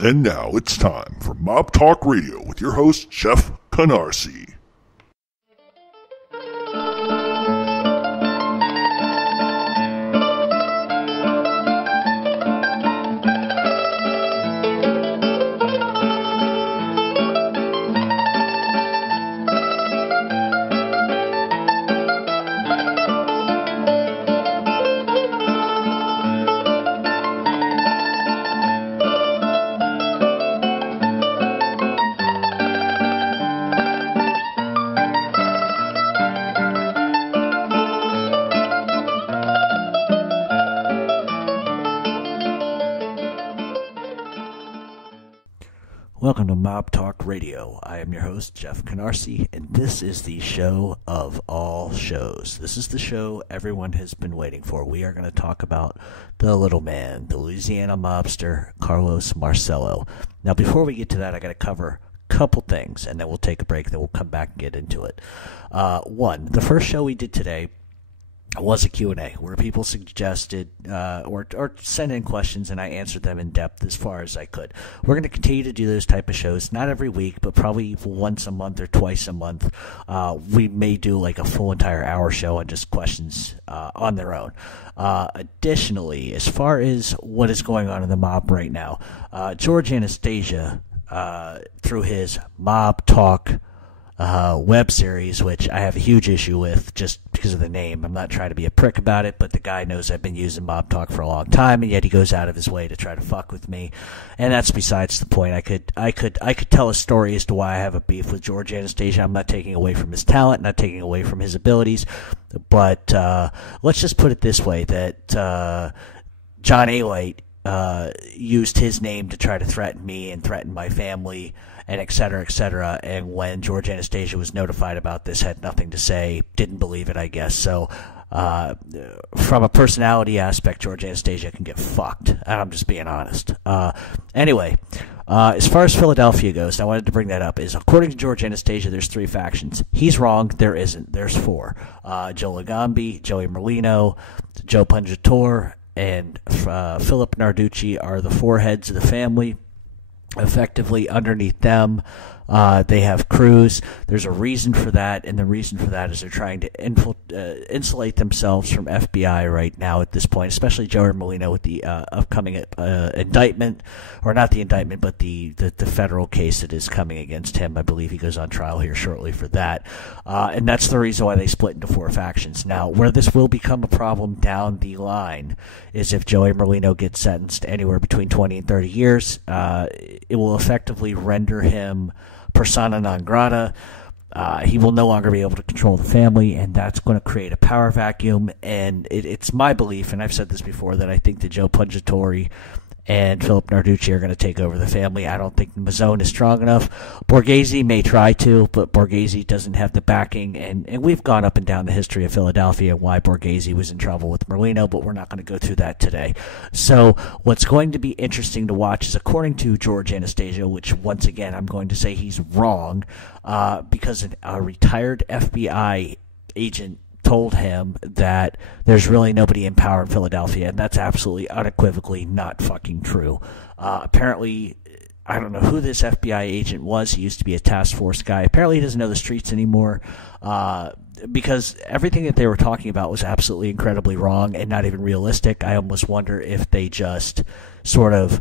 And now it's time for Mob Talk Radio with your host, Jeff Canarsie. Welcome to Mob Talk Radio. I am your host, Jeff Canarsie, and this is the show of all shows. This is the show everyone has been waiting for. We are going to talk about the little man, the Louisiana mobster, Carlos Marcello. Now, before we get to that, I got to cover a couple things, and then we'll take a break, then we'll come back and get into it. One, the first show we did today was a Q&A where people suggested or sent in questions, and I answered them in depth as far as I could. We're going to continue to do those type of shows, not every week, but probably once a month or twice a month. We may do like a full entire hour show on just questions on their own. Additionally, as far as what is going on in the mob right now, George Anastasia, through his Mob Talk web series, which I have a huge issue with just because of the name. I'm not trying to be a prick about it, but the guy knows I've been using Mob Talk for a long time, and yet he goes out of his way to try to fuck with me. And that's besides the point. I could tell a story as to why I have a beef with George Anastasia. I'm not taking away from his talent, not taking away from his abilities, but let's just put it this way, that John Alite used his name to try to threaten me and threaten my family, and et cetera, et cetera. And when George Anastasia was notified about this, had nothing to say, didn't believe it, I guess. So from a personality aspect, George Anastasia can get fucked. And I'm just being honest. Anyway, as far as Philadelphia goes, I wanted to bring that up, is according to George Anastasia, there's 3 factions. He's wrong. There isn't. There's 4. Joe Lagambi, Joey Merlino, Joe Pungatore, and Philip Narducci are the 4 heads of the family. Effectively, underneath them, they have crews. There's a reason for that, and the reason for that is they're trying to insulate themselves from FBI right now at this point, especially Joey Merlino with the upcoming indictment, or not the indictment, but the federal case that is coming against him. I believe he goes on trial here shortly for that, and that's the reason why they split into 4 factions. Now, where this will become a problem down the line is if Joey Merlino gets sentenced anywhere between 20 and 30 years, it will effectively render him persona non grata. He will no longer be able to control the family, and that's going to create a power vacuum. And it's my belief, and I've said this before, that I think that Joe Pungatore and Philip Narducci are going to take over the family. I don't think Mazzone is strong enough. Borghese may try to, but Borghese doesn't have the backing, and we've gone up and down the history of Philadelphia and why Borghese was in trouble with Merlino, but we're not going to go through that today. So what's going to be interesting to watch is, according to George Anastasia, which once again I'm going to say he's wrong, because a retired FBI agent told him that there's really nobody in power in Philadelphia, and that's absolutely unequivocally not fucking true. Apparently, I don't know who this FBI agent was. He used to be a task force guy. Apparently he doesn't know the streets anymore, because everything that they were talking about was absolutely incredibly wrong and not even realistic. I almost wonder if they just sort of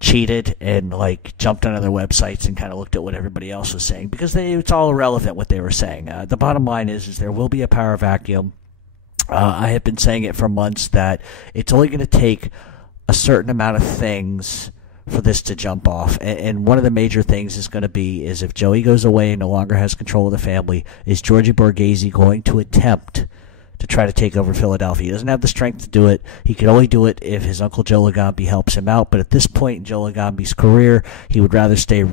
cheated and like jumped on other websites and kind of looked at what everybody else was saying, because it's all irrelevant what they were saying. The bottom line is there will be a power vacuum. I have been saying it for months that it's only going to take a certain amount of things for this to jump off, and one of the major things is going to be is if Joey goes away and no longer has control of the family, is Georgie Borghese going to attempt to try to take over Philadelphia? He doesn't have the strength to do it. He could only do it if his uncle Joe Lagambi helps him out. But at this point in Joe Lagambi's career, he would rather stay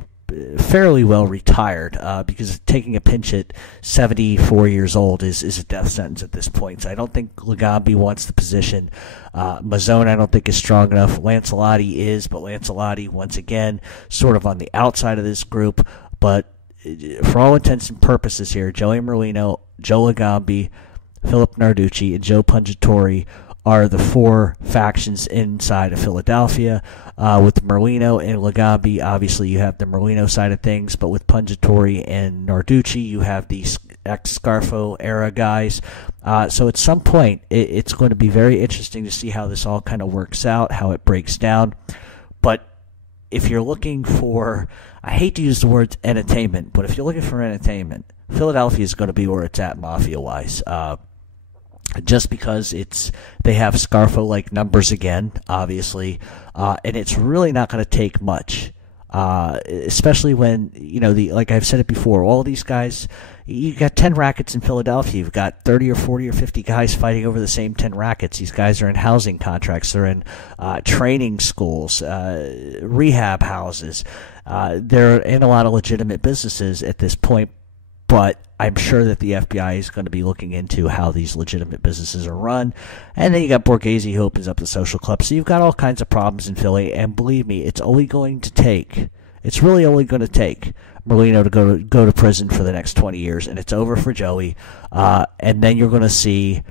fairly well retired, because taking a pinch at 74 years old is a death sentence at this point. So I don't think Lagambi wants the position. Mazzone I don't think is strong enough. Lancelotti is, but Lancelotti, once again, sort of on the outside of this group. But for all intents and purposes here, Joey Merlino, Joe Lagambi, Philip Narducci, and Joe Pungatore are the four factions inside of Philadelphia. With Merlino and Legambi, obviously you have the Merlino side of things, but with Pungitori and Narducci, you have the ex-Scarfo era guys. So at some point, it's going to be very interesting to see how this all kind of works out, how it breaks down. But if you're looking for, I hate to use the words entertainment, but if you're looking for entertainment, Philadelphia is going to be where it's at mafia-wise. Just because they have Scarfo-like numbers again, obviously, and it's really not going to take much, especially when, like I've said it before, all these guys, you got 10 rackets in Philadelphia, you've got 30 or 40 or 50 guys fighting over the same 10 rackets. These guys are in housing contracts, they're in training schools, rehab houses, they're in a lot of legitimate businesses at this point. But I'm sure that the FBI is going to be looking into how these legitimate businesses are run. And then you got Borghese who opens up the social club. So you've got all kinds of problems in Philly. And believe me, it's really only going to take Merlino to go to prison for the next 20 years. And it's over for Joey. And then you're going to see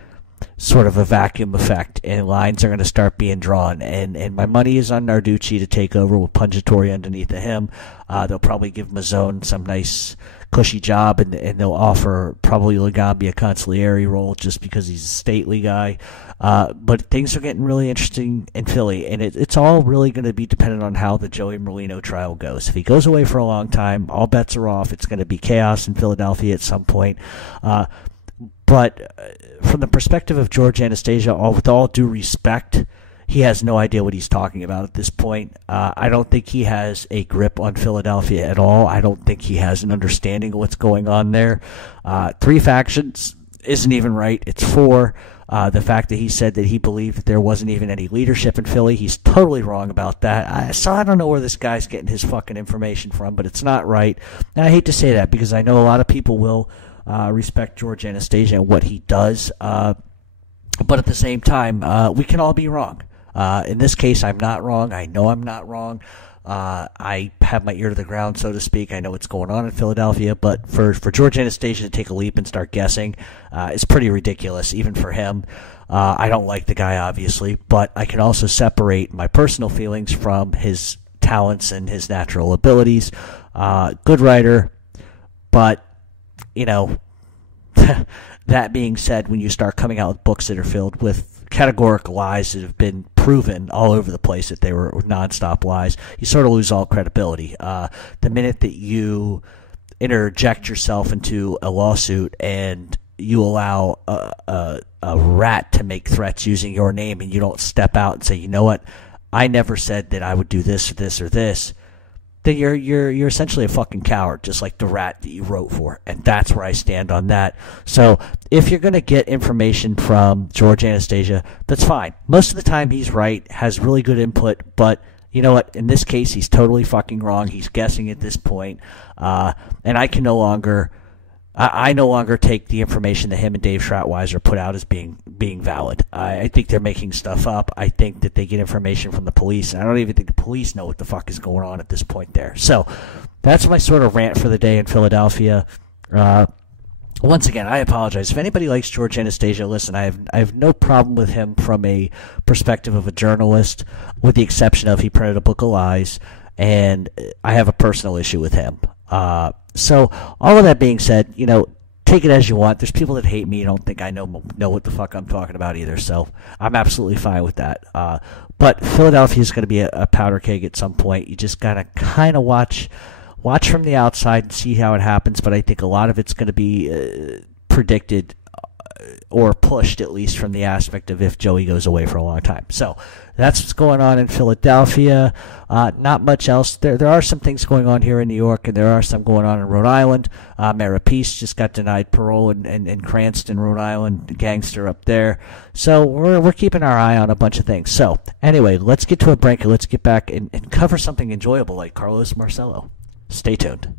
sort of a vacuum effect, and lines are going to start being drawn. And my money is on Narducci to take over with Pungitori underneath of him. They'll probably give Mazzone some nice cushy job, and they'll offer probably Legambi a consigliere role just because he's a stately guy. But things are getting really interesting in Philly, and it's all really going to be dependent on how the Joey Merlino trial goes. If he goes away for a long time, all bets are off. It's going to be chaos in Philadelphia at some point. But from the perspective of George Anastasia, with all due respect, he has no idea what he's talking about at this point. I don't think he has a grip on Philadelphia at all. I don't think he has an understanding of what's going on there. 3 factions isn't even right. It's 4. The fact that he said that he believed that there wasn't even any leadership in Philly, he's totally wrong about that. So I don't know where this guy's getting his fucking information from, but it's not right. And I hate to say that because I know a lot of people will respect George Anastasia and what he does. But at the same time, we can all be wrong. In this case, I'm not wrong. I know I'm not wrong. I have my ear to the ground, so to speak. I know what's going on in Philadelphia, but for George Anastasia to take a leap and start guessing is pretty ridiculous, even for him. I don't like the guy, obviously, but I can also separate my personal feelings from his talents and his natural abilities. Good writer, but, that being said, when you start coming out with books that are filled with categorical lies that have been proven all over the place that they were nonstop lies, you sort of lose all credibility. The minute that you interject yourself into a lawsuit and you allow a rat to make threats using your name and you don't step out and say, you know what, I never said that I would do this or this or this, then you're essentially a fucking coward, just like the rat that you wrote for. And that's where I stand on that. So if you're going to get information from George Anastasia, that's fine. Most of the time he's right, has really good input, but you know what? In this case, he's totally fucking wrong. He's guessing at this point. And I can no longer take the information that him and Dave Schratweiser put out as being valid. I think they're making stuff up. I think that they get information from the police, and I don't even think the police know what the fuck is going on at this point there. So that's my sort of rant for the day in Philadelphia. Once again, I apologize. If anybody likes George Anastasia, listen, I have no problem with him from a perspective of a journalist, with the exception of he printed a book of lies, and I have a personal issue with him. So all of that being said, take it as you want. There's people that hate me and don't think I know what the fuck I'm talking about either. So I'm absolutely fine with that. But Philadelphia is going to be a powder keg at some point. You just got to kind of watch from the outside and see how it happens. But I think a lot of it's going to be predicted or pushed, at least from the aspect of if Joey goes away for a long time. So that's what's going on in Philadelphia. Not much else. There are some things going on here in New York, and there are some going on in Rhode Island. Mayor of Peace just got denied parole in Cranston, Rhode Island, gangster up there. So we're keeping our eye on a bunch of things. So anyway, let's get to a break and let's get back and cover something enjoyable like Carlos Marcello. Stay tuned.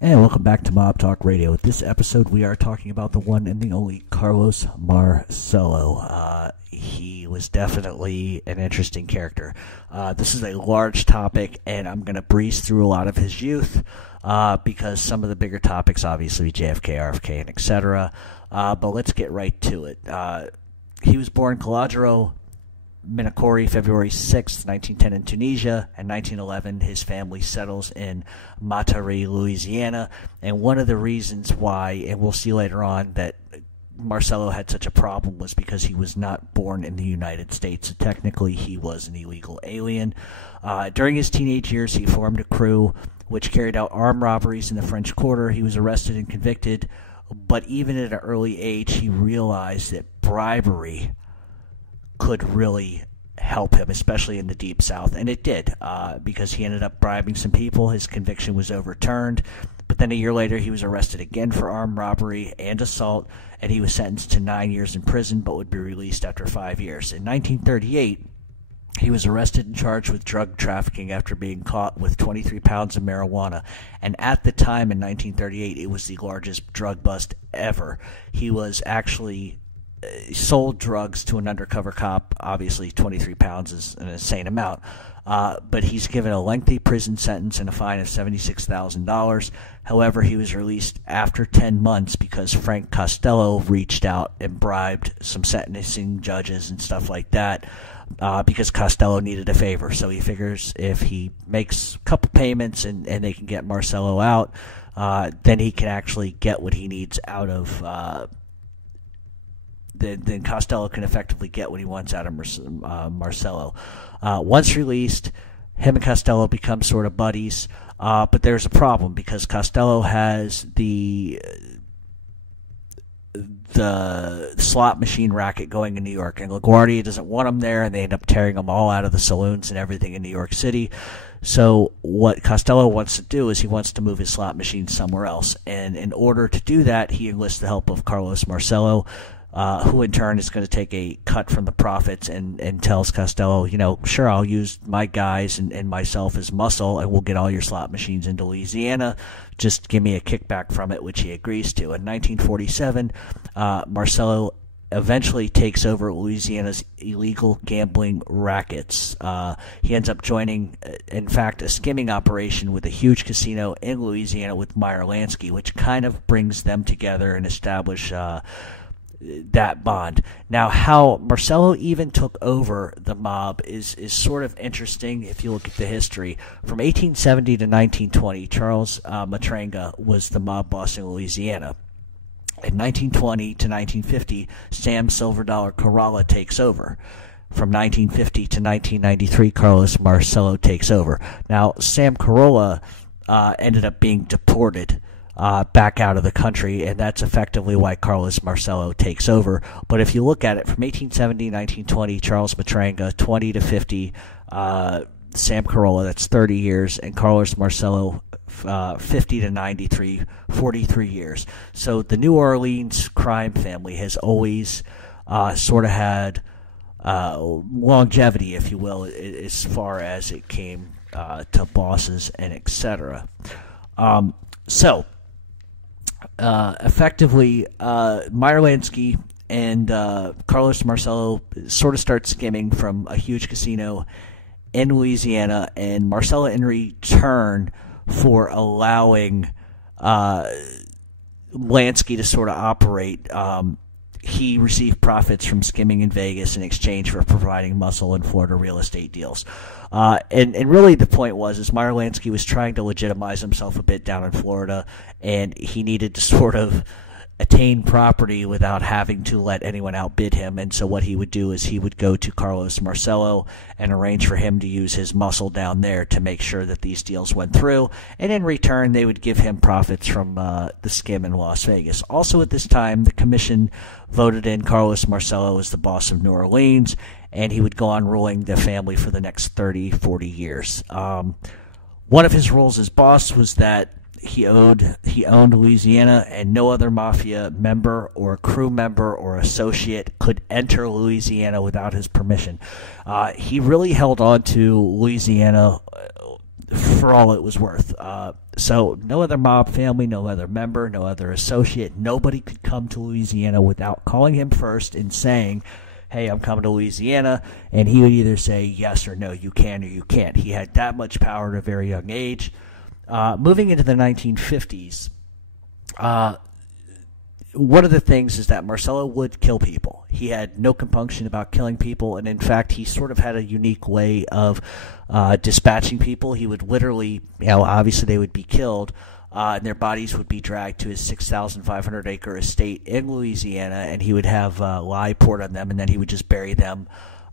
And welcome back to Mob Talk Radio. With this episode, we are talking about the one and the only Carlos Marcello. He was definitely an interesting character. This is a large topic, and I'm going to breeze through a lot of his youth because some of the bigger topics, obviously, JFK, RFK, and etc. But let's get right to it. He was born in Calogero, Minakori, February 6th, 1910 in Tunisia, and 1911 his family settles in Matare, Louisiana, and one of the reasons why, and we'll see later on, that Marcello had such a problem was because he was not born in the United States, so technically he was an illegal alien. During his teenage years, he formed a crew which carried out armed robberies in the French Quarter. He was arrested and convicted, but even at an early age, he realized that bribery could really help him, especially in the Deep South, and it did, because he ended up bribing some people. His conviction was overturned, but then a year later he was arrested again for armed robbery and assault, and he was sentenced to 9 years in prison, but would be released after 5 years. In 1938, he was arrested and charged with drug trafficking after being caught with 23 pounds of marijuana, and at the time in 1938, it was the largest drug bust ever. He was actually sold drugs to an undercover cop. Obviously 23 pounds is an insane amount, but he's given a lengthy prison sentence and a fine of $76,000. However, he was released after 10 months because Frank Costello reached out and bribed some sentencing judges and stuff like that, because Costello needed a favor. So he figures if he makes a couple payments and they can get Marcello out, then he can actually get what he needs out of then Costello can effectively get what he wants out of Marcello. Once released, him and Costello become sort of buddies, but there's a problem because Costello has the slot machine racket going in New York, and LaGuardia doesn't want him there, and they end up tearing them all out of the saloons and everything in New York City. So what Costello wants to do is he wants to move his slot machine somewhere else, and in order to do that, he enlists the help of Carlos Marcello, who in turn is going to take a cut from the profits and tells Costello, sure, I'll use my guys and myself as muscle, and we'll get all your slot machines into Louisiana. Just give me a kickback from it, which he agrees to. In 1947, Marcello eventually takes over Louisiana's illegal gambling rackets. He ends up joining, in fact, a skimming operation with a huge casino in Louisiana with Meyer Lansky, which kind of brings them together and establish that bond. Now, how Marcello even took over the mob is sort of interesting if you look at the history. From 1870 to 1920, Charles Matranga was the mob boss in Louisiana. In 1920 to 1950, Sam Silverdollar Corolla takes over. From 1950 to 1993, Carlos Marcello takes over. Now, Sam Corolla ended up being deported back out of the country, and that's effectively why Carlos Marcello takes over. But if you look at it, from 1870 to 1920, Charles Matranga, 20 to 50, Sam Corolla, that's 30 years, and Carlos Marcello, 50 to 93, 43 years. So the New Orleans crime family has always sort of had longevity, if you will, as far as it came to bosses and etc. Effectively, Meyer Lansky and Carlos Marcello sort of start skimming from a huge casino in Louisiana, and Marcello, in return for allowing Lansky to sort of operate, he received profits from skimming in Vegas in exchange for providing muscle in Florida real estate deals. And really the point was Meyer Lansky was trying to legitimize himself a bit down in Florida, and he needed to sort of attain property without having to let anyone outbid him. And so what he would do is he would go to Carlos Marcello and arrange for him to use his muscle down there to make sure that these deals went through. And in return, they would give him profits from the skim in Las Vegas. Also at this time, the commission voted in Carlos Marcello as the boss of New Orleans, and he would go on ruling the family for the next 30, 40 years. One of his rules as boss was that he owned Louisiana, and no other mafia member or crew member or associate could enter Louisiana without his permission. He really held on to Louisiana for all it was worth. So no other mob family, no other member, no other associate, nobody could come to Louisiana without calling him first and saying, hey, I'm coming to Louisiana, and he would either say yes or no, you can or you can't. He had that much power at a very young age. Moving into the 1950s, one of the things is that Marcello would kill people. He had no compunction about killing people, and in fact, he sort of had a unique way of dispatching people. He would literally, obviously they would be killed, and their bodies would be dragged to his 6,500-acre estate in Louisiana, and he would have lye poured on them, and then he would just bury them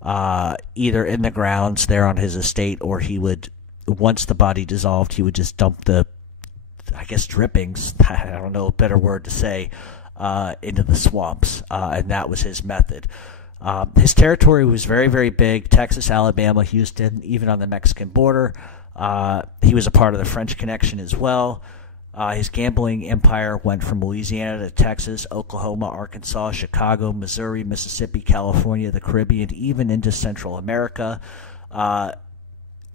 either in the grounds there on his estate, or he would, once the body dissolved, he would just dump the, drippings, I don't know a better word to say, into the swamps, and that was his method. His territory was very, very big: Texas, Alabama, Houston, even on the Mexican border. He was a part of the French Connection as well. His gambling empire went from Louisiana to Texas, Oklahoma, Arkansas, Chicago, Missouri, Mississippi, California, the Caribbean, even into Central America.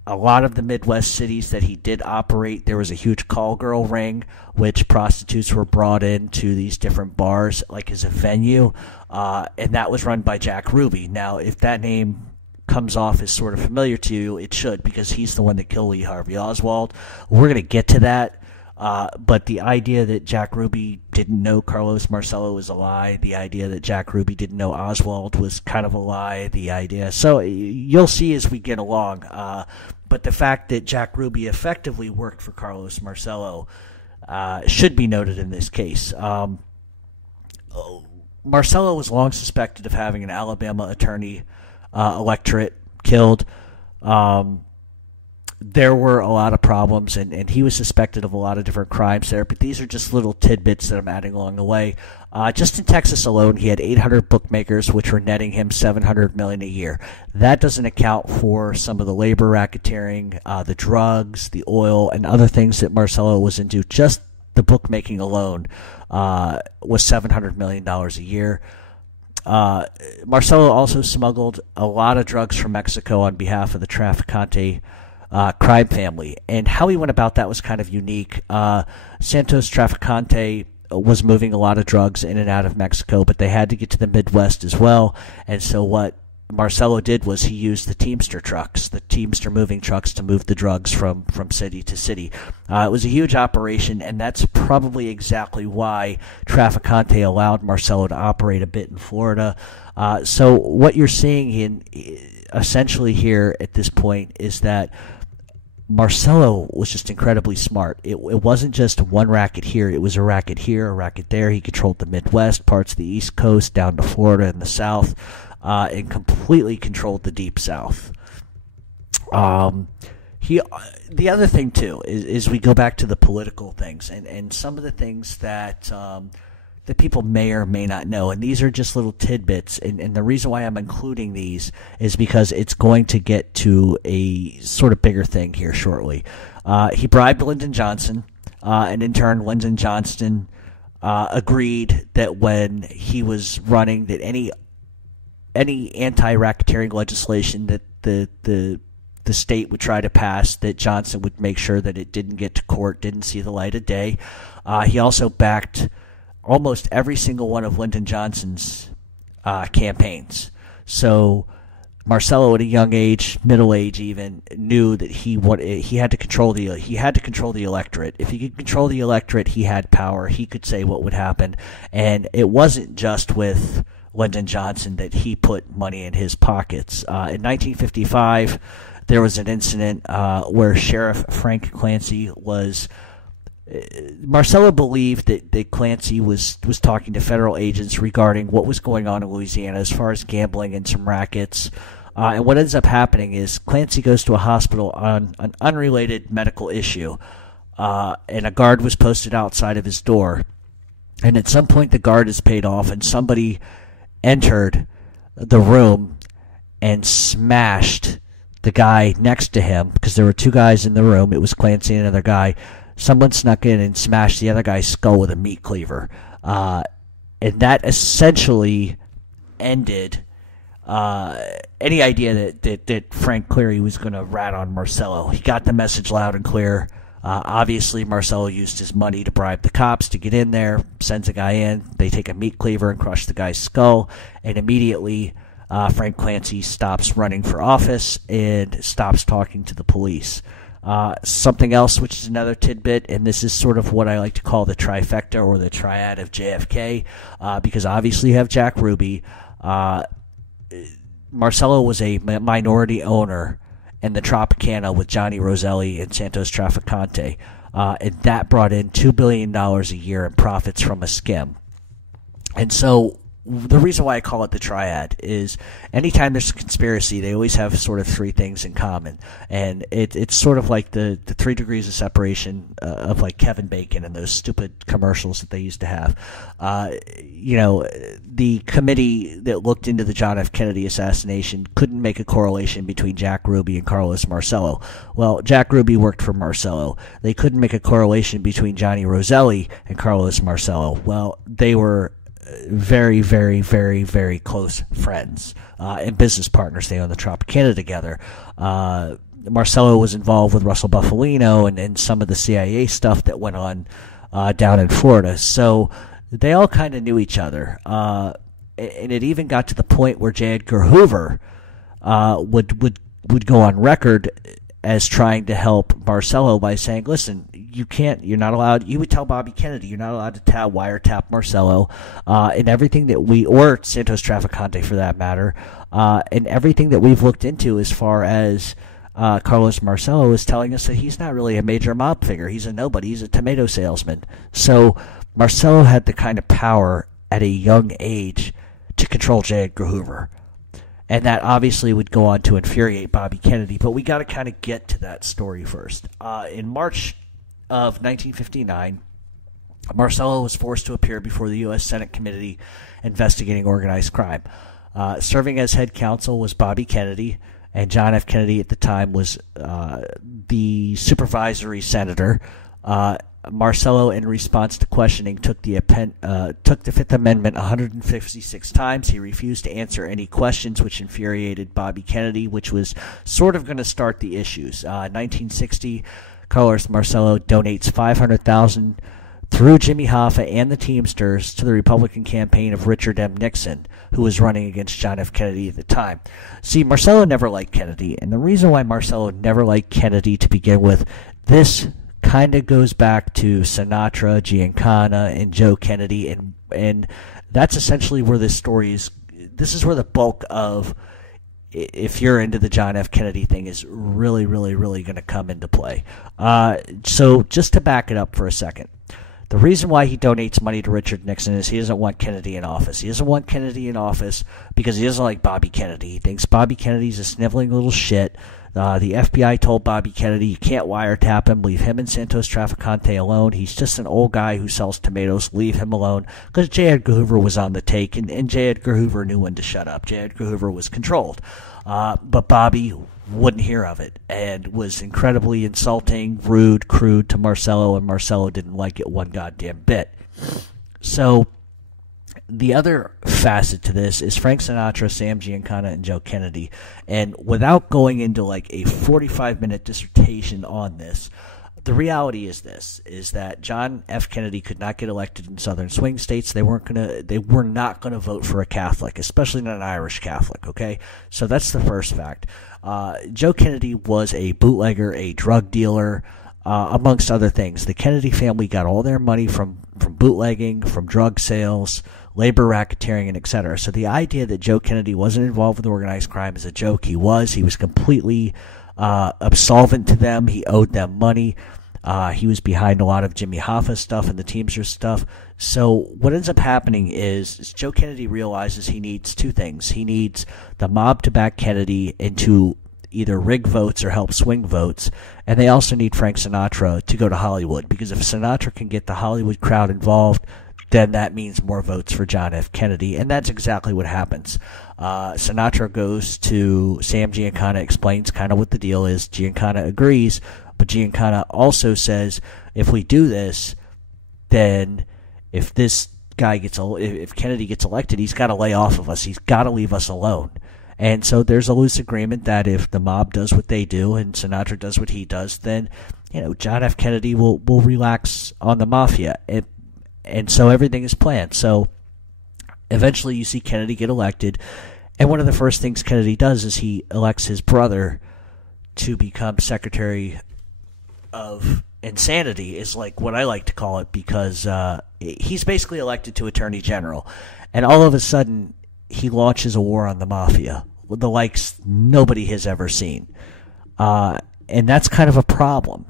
A lot of the Midwest cities that he did operate, there was a huge call girl ring, which prostitutes were brought into these different bars, like as a venue, and that was run by Jack Ruby. Now, if that name comes off as sort of familiar to you, it should, because he's the one that killed Lee Harvey Oswald. We're going to get to that. But the idea that Jack Ruby didn't know Carlos Marcello was a lie. The idea that Jack Ruby didn't know Oswald was kind of a lie. The idea, so you'll see as we get along. But the fact that Jack Ruby effectively worked for Carlos Marcello should be noted in this case. Marcello was long suspected of having an Alabama attorney electorate killed. There were a lot of problems, and he was suspected of a lot of different crimes there, but these are just little tidbits that I'm adding along the way. Just in Texas alone, he had 800 bookmakers, which were netting him $700 million a year. That doesn't account for some of the labor racketeering, the drugs, the oil, and other things that Marcello was into. Just the bookmaking alone was $700 million a year. Marcello also smuggled a lot of drugs from Mexico on behalf of the Traficante crime family, and how he went about that was kind of unique. Santos Traficante was moving a lot of drugs in and out of Mexico, but they had to get to the Midwest as well, and so what Marcello did was he used the Teamster trucks, the Teamster moving trucks, to move the drugs from city to city. It was a huge operation, and that's probably exactly why Traficante allowed Marcello to operate a bit in Florida. So what you're seeing essentially here at this point is that Marcello was just incredibly smart. It wasn't just one racket here. It was a racket here, a racket there. He controlled the Midwest, parts of the East Coast, down to Florida and the South, and completely controlled the Deep South. The other thing, too, is we go back to the political things and some of the things that that people may or may not know. And these are just little tidbits. And the reason why I'm including these is because it's going to get to a sort of bigger thing here shortly. He bribed Lyndon Johnson, and in turn, Lyndon Johnson agreed that when he was running, that any anti-racketeering legislation that the state would try to pass, that Johnson would make sure that it didn't get to court, didn't see the light of day. He also backed almost every single one of Lyndon Johnson's campaigns. So Marcello, at a young age, middle age even, knew that he had to control the electorate. If he could control the electorate, he had power. He could say what would happen, and it wasn't just with Lyndon Johnson that he put money in his pockets. In 1955, there was an incident where Sheriff Frank Clancy was. Marcello believed that Clancy was talking to federal agents regarding what was going on in Louisiana as far as gambling and some rackets. And what ends up happening is Clancy goes to a hospital on an unrelated medical issue, and a guard was posted outside of his door. And at some point, the guard is paid off, and somebody entered the room and smashed the guy next to him, because there were two guys in the room. It was Clancy and another guy. Someone snuck in and smashed the other guy's skull with a meat cleaver. And that essentially ended any idea that Frank Cleary was going to rat on Marcello. He got the message loud and clear. Obviously, Marcello used his money to bribe the cops to get in there, sends a guy in. They take a meat cleaver and crush the guy's skull, and immediately Frank Clancy stops running for office and stops talking to the police. Something else, which is another tidbit, and this is sort of what I like to call the trifecta or the triad of JFK, because obviously you have Jack Ruby. Marcello was a minority owner in the Tropicana with Johnny Roselli and Santos Trafficante, and that brought in $2 billion a year in profits from a skim. And so the reason why I call it the triad is anytime there's a conspiracy, they always have sort of three things in common. And it's sort of like the 3 degrees of separation of like Kevin Bacon and those stupid commercials that they used to have. The committee that looked into the John F. Kennedy assassination couldn't make a correlation between Jack Ruby and Carlos Marcello. Well, Jack Ruby worked for Marcello. They couldn't make a correlation between Johnny Roselli and Carlos Marcello. Well, they were very, very, very, very close friends and business partners. They owned the Tropicana together. Marcello was involved with Russell Buffalino and some of the CIA stuff that went on down in Florida. So they all kind of knew each other. And it even got to the point where J. Edgar Hoover would go on record as trying to help Marcello by saying, listen, you're not allowed, you would tell Bobby Kennedy, you're not allowed to wiretap Marcello, and everything that or Santos Trafficante for that matter, and everything that we've looked into as far as Carlos Marcello is telling us that he's not really a major mob figure. He's a nobody. He's a tomato salesman. So Marcello had the kind of power at a young age to control J. Edgar Hoover. And that obviously would go on to infuriate Bobby Kennedy. But we got to kind of get to that story first. In March of 1959, Marcello was forced to appear before the U.S. Senate Committee investigating organized crime. Serving as head counsel was Bobby Kennedy, and John F. Kennedy at the time was the supervisory senator. Marcello, in response to questioning, took the Fifth Amendment 156 times. He refused to answer any questions, which infuriated Bobby Kennedy, which was sort of going to start the issues. 1960, Carlos Marcello donates $500,000 through Jimmy Hoffa and the Teamsters to the Republican campaign of Richard M. Nixon, who was running against John F. Kennedy at the time. See, Marcello never liked Kennedy, and the reason why Marcello never liked Kennedy to begin with, this kind of goes back to Sinatra, Giancana, and Joe Kennedy, and that's essentially where this story is. This is where the bulk of, if you're into the John F. Kennedy thing, is really, really, really going to come into play. So just to back it up for a second, the reason why he donates money to Richard Nixon is he doesn't want Kennedy in office. He doesn't want Kennedy in office because he doesn't like Bobby Kennedy. He thinks Bobby Kennedy's a sniveling little shit. The FBI told Bobby Kennedy, you can't wiretap him, leave him and Santos Trafficante alone. He's just an old guy who sells tomatoes, leave him alone. Because J. Edgar Hoover was on the take, and J. Edgar Hoover knew when to shut up. J. Edgar Hoover was controlled. But Bobby wouldn't hear of it and was incredibly insulting, rude, crude to Marcello, and Marcello didn't like it one goddamn bit. So the other facet to this is Frank Sinatra, Sam Giancana, and Joe Kennedy. And without going into like a 45-minute dissertation on this, the reality is this, is that John F. Kennedy could not get elected in southern swing states. They were not going to vote for a Catholic, especially not an Irish Catholic, okay? So that's the first fact. Joe Kennedy was a bootlegger, a drug dealer, amongst other things. The Kennedy family got all their money from bootlegging, from drug sales, labor racketeering, and etc. So the idea that Joe Kennedy wasn't involved with organized crime is a joke. He was completely absolvent to them. He owed them money. He was behind a lot of Jimmy Hoffa stuff and the Teamsters stuff. So what ends up happening is Joe Kennedy realizes he needs two things. He needs the mob to back Kennedy and to either rig votes or help swing votes. And they also need Frank Sinatra to go to Hollywood, because if Sinatra can get the Hollywood crowd involved, then that means more votes for John F. Kennedy. And that's exactly what happens. Sinatra goes to Sam Giancana, explains kind of what the deal is. Giancana agrees, but Giancana also says, if we do this, then if Kennedy gets elected, he's got to lay off of us. He's got to leave us alone. And so there's a loose agreement that if the mob does what they do and Sinatra does what he does, then, John F. Kennedy will relax on the mafia. And so everything is planned. So eventually you see Kennedy get elected. And one of the first things Kennedy does is he elects his brother to become Secretary of Insanity, is like what I like to call it, because he's basically elected to Attorney General. And all of a sudden, he launches a war on the mafia, the likes nobody has ever seen. And that's kind of a problem.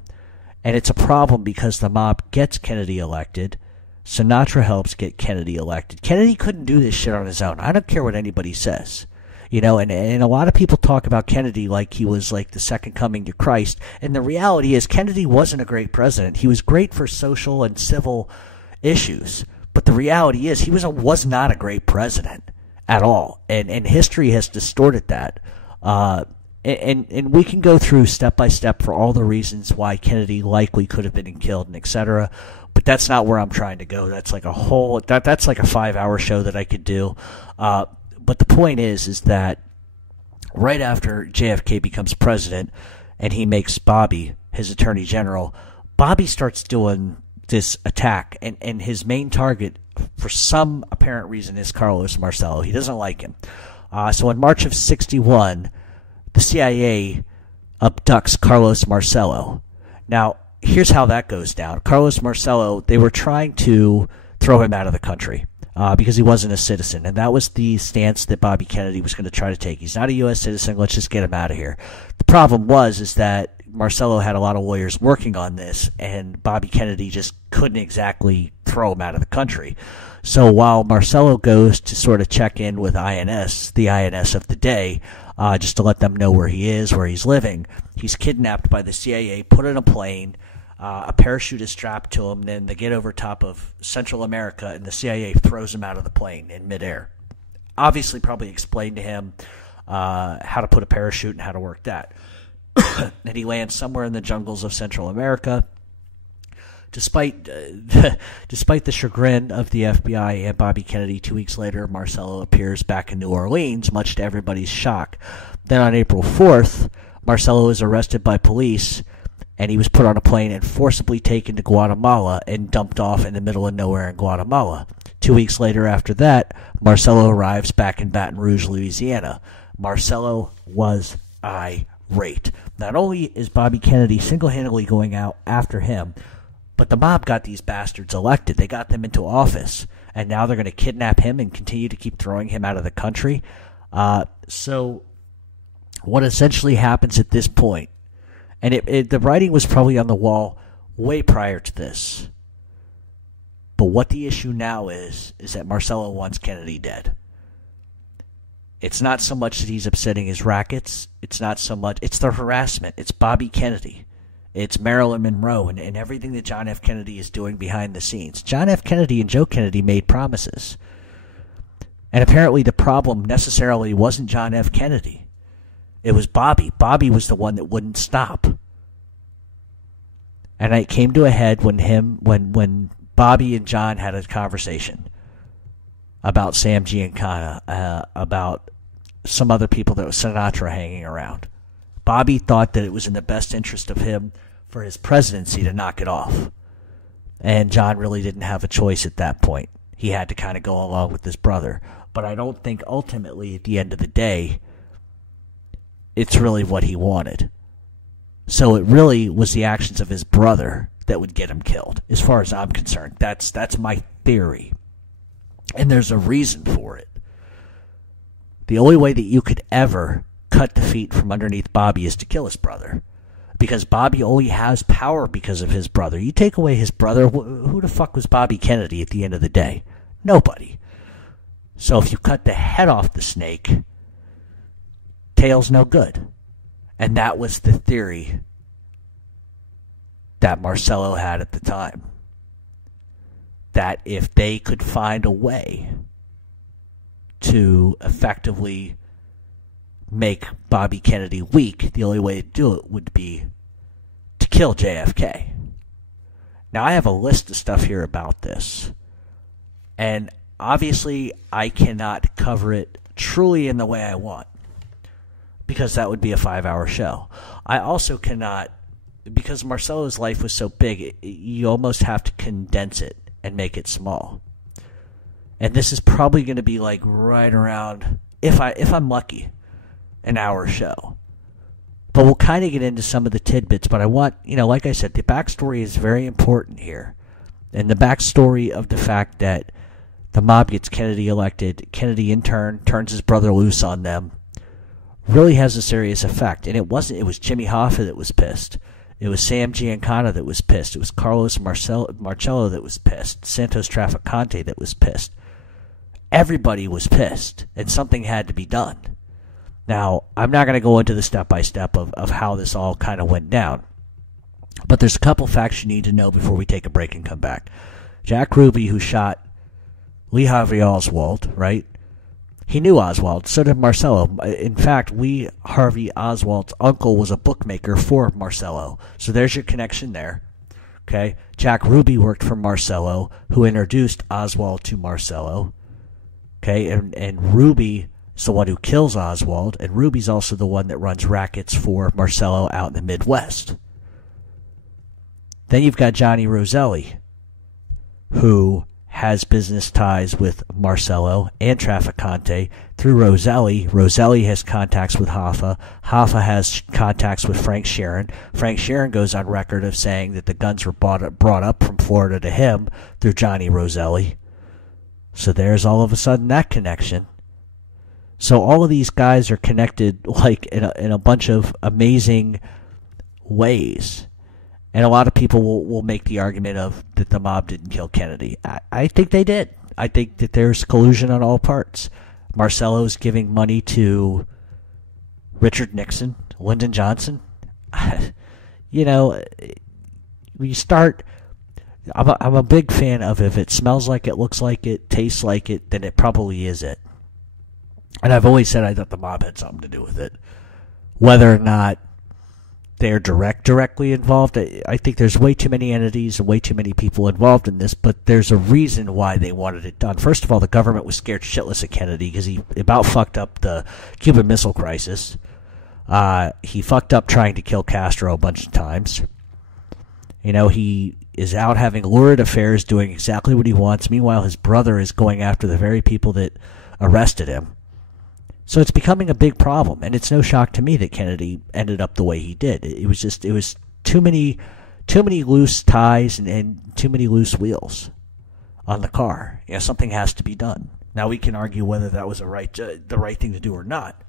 And it's a problem because the mob gets Kennedy elected. Sinatra helps get Kennedy elected. Kennedy couldn't do this shit on his own. I don't care what anybody says. And a lot of people talk about Kennedy like he was like the second coming to Christ. And the reality is Kennedy wasn't a great president. He was great for social and civil issues. But the reality is he was not a great president at all. And history has distorted that. And we can go through step by step for all the reasons why Kennedy likely could have been killed and etc. But that's not where I'm trying to go. That's like that's like a 5-hour show that I could do. But the point is that right after JFK becomes president and he makes Bobby his attorney general, Bobby starts doing this attack. And his main target, for some apparent reason, is Carlos Marcello. He doesn't like him. So in March of 1961, the CIA abducts Carlos Marcello. Now, here's how that goes down. Carlos Marcello, they were trying to throw him out of the country because he wasn't a citizen. And that was the stance that Bobby Kennedy was going to try to take. He's not a U.S. citizen. Let's just get him out of here. The problem is that Marcello had a lot of lawyers working on this, and Bobby Kennedy just couldn't exactly throw him out of the country. So while Marcello goes to sort of check in with INS, the INS of the day, just to let them know where he is, where he's living, he's kidnapped by the CIA, put in a plane, a parachute is strapped to him, then they get over top of Central America, and the CIA throws him out of the plane in midair. Obviously probably explained to him how to put a parachute and how to work that. And he lands somewhere in the jungles of Central America. Despite the chagrin of the FBI and Bobby Kennedy, 2 weeks later, Marcello appears back in New Orleans, much to everybody's shock. Then on April 4th, Marcello is arrested by police, and he was put on a plane and forcibly taken to Guatemala and dumped off in the middle of nowhere in Guatemala. 2 weeks later after that, Marcello arrives back in Baton Rouge, Louisiana. Marcello was irate. Not only is Bobby Kennedy single-handedly going out after him, but the mob got these bastards elected. They got them into office, and now they're going to kidnap him and continue to keep throwing him out of the country. So what essentially happens at this point, and the writing was probably on the wall way prior to this, but what the issue now is that Marcello wants Kennedy dead. It's not so much that he's upsetting his rackets. It's the harassment. It's Bobby Kennedy. It's Marilyn Monroe and everything that John F. Kennedy is doing behind the scenes. John F. Kennedy and Joe Kennedy made promises. And apparently the problem necessarily wasn't John F. Kennedy. It was Bobby. Bobby was the one that wouldn't stop. And it came to a head when Bobby and John had a conversation about Sam Giancana, about some other people that was Sinatra hanging around. Bobby thought that it was in the best interest of him for his presidency to knock it off. And John really didn't have a choice at that point. He had to kind of go along with his brother. But I don't think ultimately, at the end of the day, it's really what he wanted. So it really was the actions of his brother that would get him killed, as far as I'm concerned. That's my theory. And there's a reason for it. The only way that you could ever cut the feet from underneath Bobby is to kill his brother. Because Bobby only has power because of his brother. You take away his brother, who the fuck was Bobby Kennedy at the end of the day? Nobody. So if you cut the head off the snake, tail's no good. And that was the theory that Marcello had at the time. That if they could find a way to effectively make Bobby Kennedy weak, the only way to do it would be to kill JFK. Now, I have a list of stuff here about this. And obviously, I cannot cover it truly in the way I want. because that would be a 5-hour show. I also cannot, because Marcello's life was so big, you almost have to condense it and make it small. And this is probably going to be like right around, if I'm lucky, an hour show. But we'll kind of get into some of the tidbits. But I want, like I said, the backstory is very important here. And the backstory of the fact that the mob gets Kennedy elected, Kennedy in turn turns his brother loose on them, really has a serious effect. And it was Jimmy Hoffa that was pissed. It was Sam Giancana that was pissed. It was Carlos Marcello that was pissed. Santos Trafficante that was pissed. Everybody was pissed, and something had to be done. Now, I'm not going to go into the step-by-step of how this all kind of went down, but there's a couple facts you need to know before we take a break and come back. Jack Ruby, who shot Lee Harvey Oswald, right? He knew Oswald. So did Marcello. In fact, Lee Harvey Oswald's uncle was a bookmaker for Marcello. So there's your connection there. Okay? Jack Ruby worked for Marcello, who introduced Oswald to Marcello. Okay? And Ruby is the one who kills Oswald, and Ruby's also the one that runs rackets for Marcello out in the Midwest. Then you've got Johnny Roselli, who has business ties with Marcello and Trafficante through Roselli. Roselli has contacts with Hoffa. Hoffa has contacts with Frank Sharon. Frank Sharon goes on record of saying that the guns were brought up from Florida to him through Johnny Roselli. So there's all of a sudden that connection. So all of these guys are connected like in a bunch of amazing ways. And a lot of people will make the argument of that the mob didn't kill Kennedy. I think they did. I think that there's collusion on all parts. Marcello's giving money to Richard Nixon, Lyndon Johnson. We start. I'm a big fan of if it smells like it, looks like it, tastes like it, then it probably is it. And I've always said I thought the mob had something to do with it. Whether or not they're directly involved, I think there's way too many entities and way too many people involved in this, but there's a reason why they wanted it done. First of all, the government was scared shitless of Kennedy because he about fucked up the Cuban Missile Crisis. He fucked up trying to kill Castro a bunch of times. He is out having lurid affairs, doing exactly what he wants. Meanwhile, his brother is going after the very people that arrested him. So it's becoming a big problem, and it's no shock to me that Kennedy ended up the way he did. It was too many loose ties and too many loose wheels on the car. Something has to be done. Now we can argue whether that was the right thing to do or not.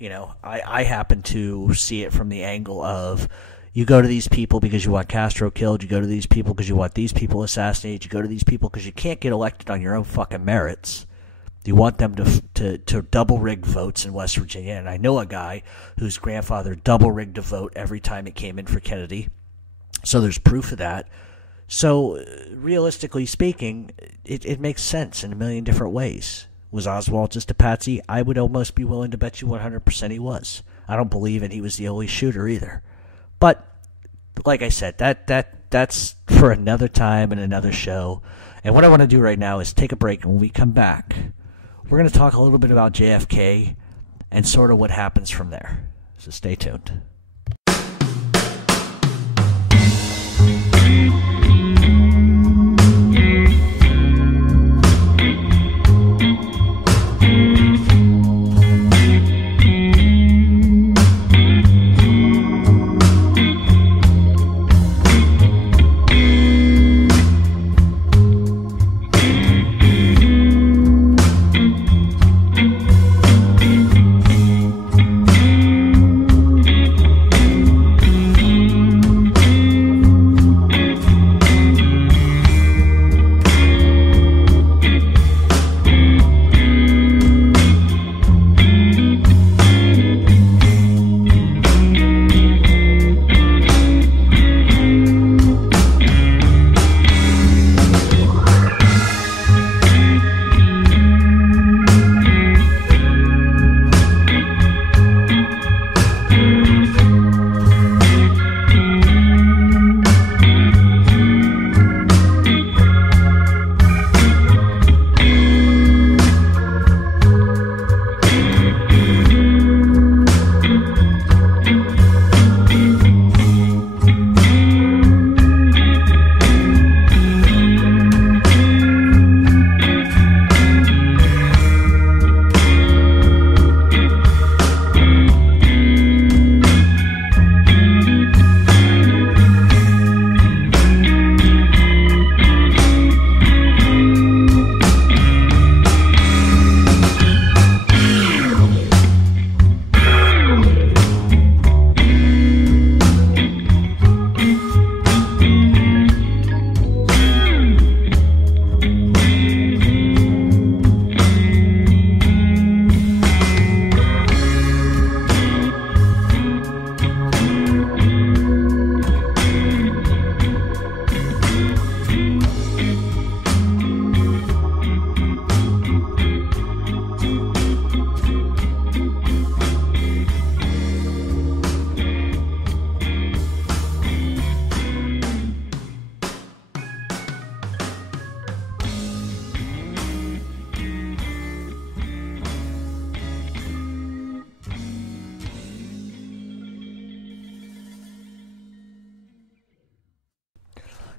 I happen to see it from the angle of you go to these people because you want Castro killed, you go to these people because you want these people assassinated, you go to these people because you can't get elected on your own fucking merits. You want them to double-rig votes in West Virginia, and I know a guy whose grandfather double-rigged a vote every time it came in for Kennedy, so there's proof of that. So, realistically speaking, it makes sense in a million different ways. Was Oswald just a patsy? I would almost be willing to bet you 100% he was. I don't believe that he was the only shooter either. But, like I said, that's for another time and another show. And what I want to do right now is take a break, and when we come back, we're going to talk a little bit about JFK and sort of what happens from there. So stay tuned.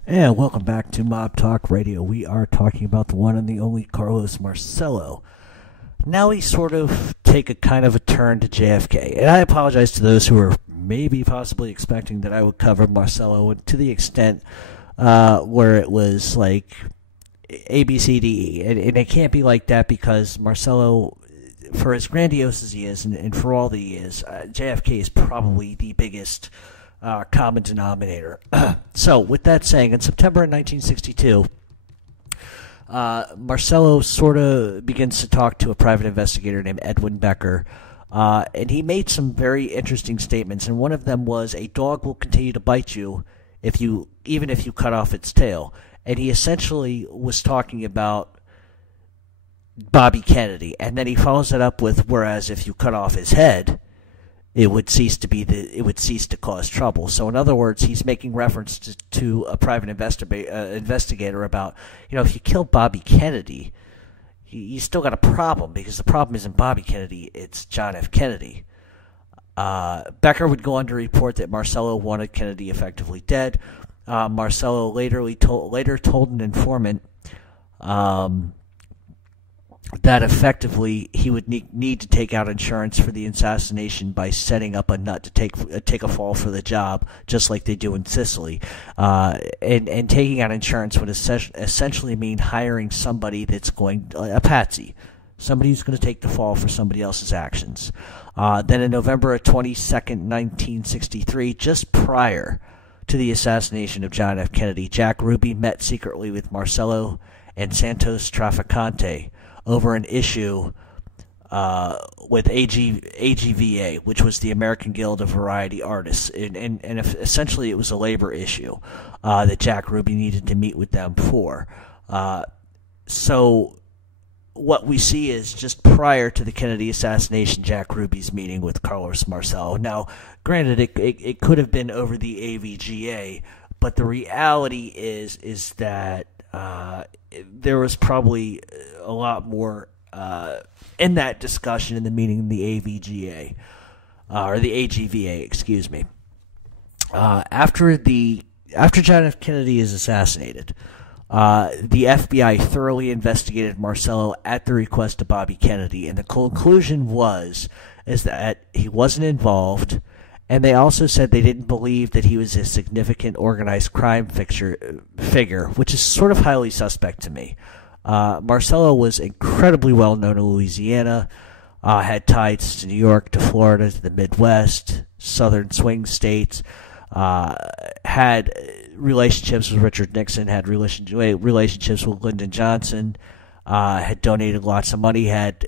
And welcome back to Mob Talk Radio. We are talking about the one and the only Carlos Marcello. Now we sort of take a kind of a turn to JFK. And I apologize to those who are maybe possibly expecting that I would cover Marcello to the extent where it was like A, B, C, D, E. And it can't be like that because Marcello, for as grandiose as he is and for all that he is, JFK is probably the biggest common denominator. So, with that saying, in September of 1962, Marcello sort of begins to talk to a private investigator named Edwin Becker, and he made some very interesting statements, and one of them was, a dog will continue to bite you even if you cut off its tail. And he essentially was talking about Bobby Kennedy, and then he follows it up with, whereas if you cut off his head, it would cease to cause trouble. So in other words, he's making reference to a private investigator about, if you kill Bobby Kennedy, you still got a problem, because the problem isn't Bobby Kennedy, it's John F. Kennedy. Becker would go on to report that Marcello wanted Kennedy effectively dead. Marcello later told an informant that effectively he would need to take out insurance for the assassination by setting up a nut to take a fall for the job, just like they do in Sicily. And taking out insurance would essentially mean hiring somebody that's a patsy, somebody who's going to take the fall for somebody else's actions. Then in November 22nd, 1963, just prior to the assassination of John F. Kennedy, Jack Ruby met secretly with Marcello and Santos Trafficante over an issue with AGVA, which was the American Guild of Variety Artists, and essentially it was a labor issue that Jack Ruby needed to meet with them for. So what we see is just prior to the Kennedy assassination, Jack Ruby's meeting with Carlos Marcello. Now, granted, it could have been over the AVGA, but the reality is that there was probably a lot more in that discussion in the meeting in the AVGA, or the AGVA, excuse me. After John F. Kennedy is assassinated, the FBI thoroughly investigated Marcello at the request of Bobby Kennedy, and the conclusion is that he wasn't involved. And they also said they didn't believe that he was a significant organized crime figure, which is sort of highly suspect to me. Marcello was incredibly well known in Louisiana, had ties to New York, to Florida, to the Midwest, southern swing states, had relationships with Richard Nixon, had relationships with Lyndon Johnson, had donated lots of money, had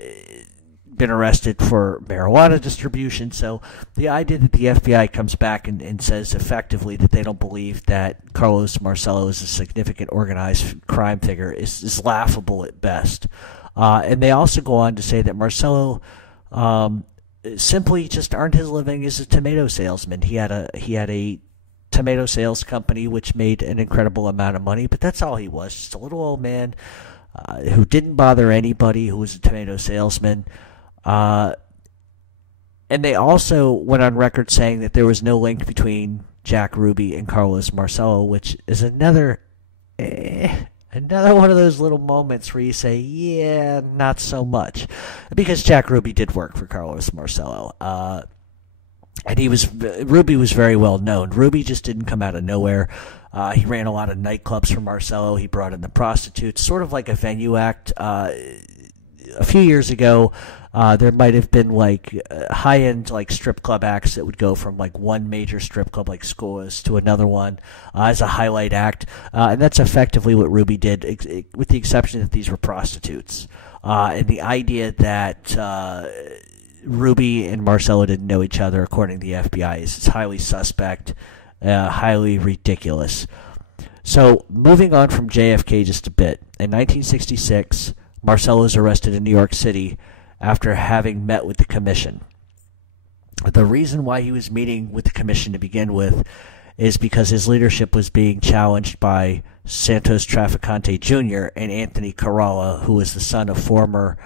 been arrested for marijuana distribution. So the idea that the FBI comes back and says effectively that they don't believe that Carlos Marcello is a significant organized crime figure is laughable at best. And they also go on to say that Marcello simply just earned his living as a tomato salesman. He had a tomato sales company which made an incredible amount of money, but that's all he was, just a little old man who didn't bother anybody, who was a tomato salesman. And they also went on record saying that there was no link between Jack Ruby and Carlos Marcello, which is another one of those little moments where you say, yeah, not so much. Because Jack Ruby did work for Carlos Marcello. And Ruby was very well known. Ruby just didn't come out of nowhere. He ran a lot of nightclubs for Marcello. He brought in the prostitutes, sort of like a venue act. A few years ago, there might have been high-end strip club acts that would go from one major strip club like School's to another one as a highlight act, and that's effectively what Ruby did, with the exception that these were prostitutes. And the idea that Ruby and Marcello didn't know each other, according to the FBI, is highly suspect, highly ridiculous. So, moving on from JFK just a bit, in 1966, Marcello is arrested in New York City after having met with the commission. The reason why he was meeting with the commission to begin with is because his leadership was being challenged by Santos Trafficante Jr. and Anthony Caralla, who was the son of former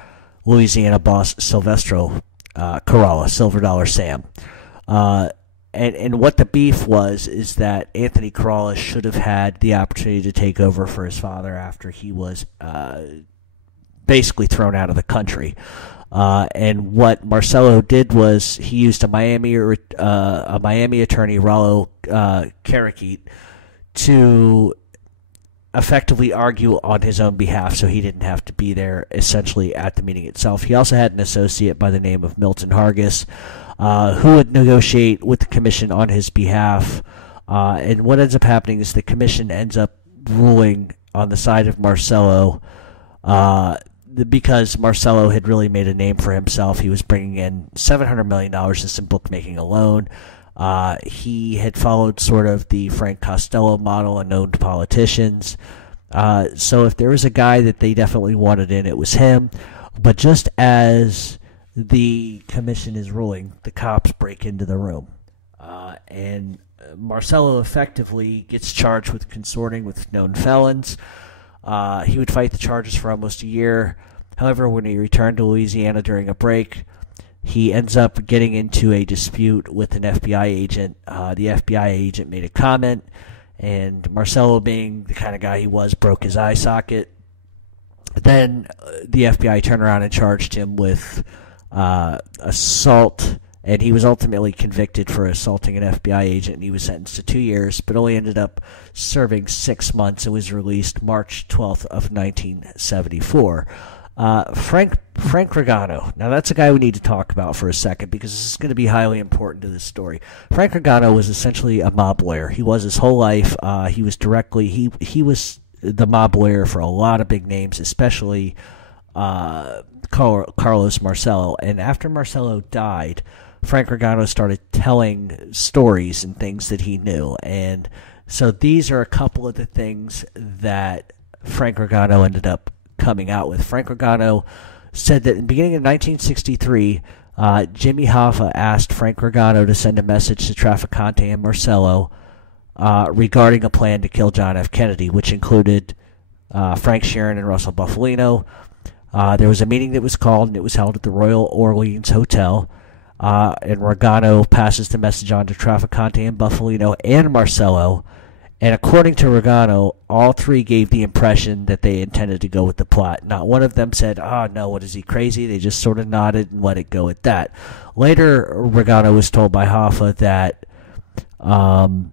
Louisiana boss Silvestro Caralla, Silver Dollar Sam. And what the beef was is that Anthony Corrales should have had the opportunity to take over for his father after he was basically thrown out of the country. And what Marcello did was he used a Miami attorney, Rollo Carriquit, to effectively argue on his own behalf, so he didn't have to be there essentially at the meeting itself. He also had an associate by the name of Milton Hargis, who would negotiate with the commission on his behalf. And what ends up happening is the commission ends up ruling on the side of Marcello, because Marcello had really made a name for himself. He was bringing in $700 million just in bookmaking alone. He had followed sort of the Frank Costello model and owned politicians. So if there was a guy that they definitely wanted in, it was him. But just as the commission is ruling, the cops break into the room. And Marcello effectively gets charged with consorting with known felons. He would fight the charges for almost a year. However, when he returned to Louisiana during a break, he ends up getting into a dispute with an FBI agent. The FBI agent made a comment, and Marcello, being the kind of guy he was, broke his eye socket. Then the FBI turned around and charged him with assault, and he was ultimately convicted for assaulting an FBI agent, and he was sentenced to 2 years, but only ended up serving 6 months and was released March 12th of 1974. Frank Regano. Now, that's a guy we need to talk about for a second because this is going to be highly important to this story. Frank Regano was essentially a mob lawyer. He was his whole life. He was the mob lawyer for a lot of big names, especially Carlos Marcello. And after Marcello died, Frank Regano started telling stories and things that he knew. And so these are a couple of the things that Frank Regano ended up coming out with. Frank Regano said that in the beginning of 1963, Jimmy Hoffa asked Frank Regano to send a message to Trafficante and Marcello regarding a plan to kill John F. Kennedy, which included Frank Sheeran and Russell Bufalino. There was a meeting that was called, and it was held at the Royal Orleans Hotel. And Regano passes the message on to Trafficante and Bufalino and Marcello. And according to Regano, all three gave the impression that they intended to go with the plot. Not one of them said, no, what is he, crazy? They just sort of nodded and let it go at that. Later, Regano was told by Hoffa that, and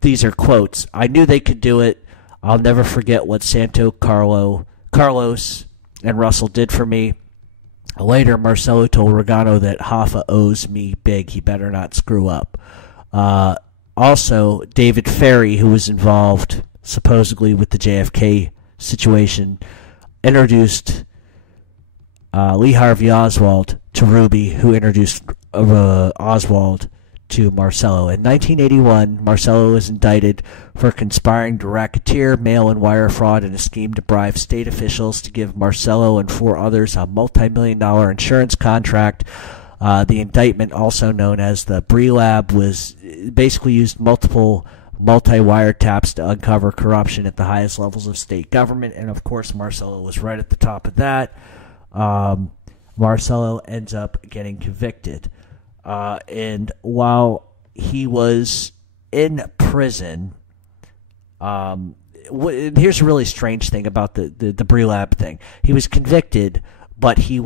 these are quotes, "I knew they could do it. I'll never forget what Carlos and Russell did for me." Later, Marcello told Regano that Hoffa owes me big. He better not screw up. Also, David Ferry, who was involved supposedly with the JFK situation, introduced Lee Harvey Oswald to Ruby, who introduced Oswald to Marcello. In 1981, Marcello was indicted for conspiring to racketeer, mail and wire fraud, and a scheme to bribe state officials to give Marcello and 4 others a multi-million-dollar insurance contract. The indictment, also known as the Bree Lab, was basically used multiple multi-wiretaps to uncover corruption at the highest levels of state government, and of course Marcello was right at the top of that. Marcello ends up getting convicted. And while he was in prison, here's a really strange thing about the Bree Lab thing. He was convicted, but he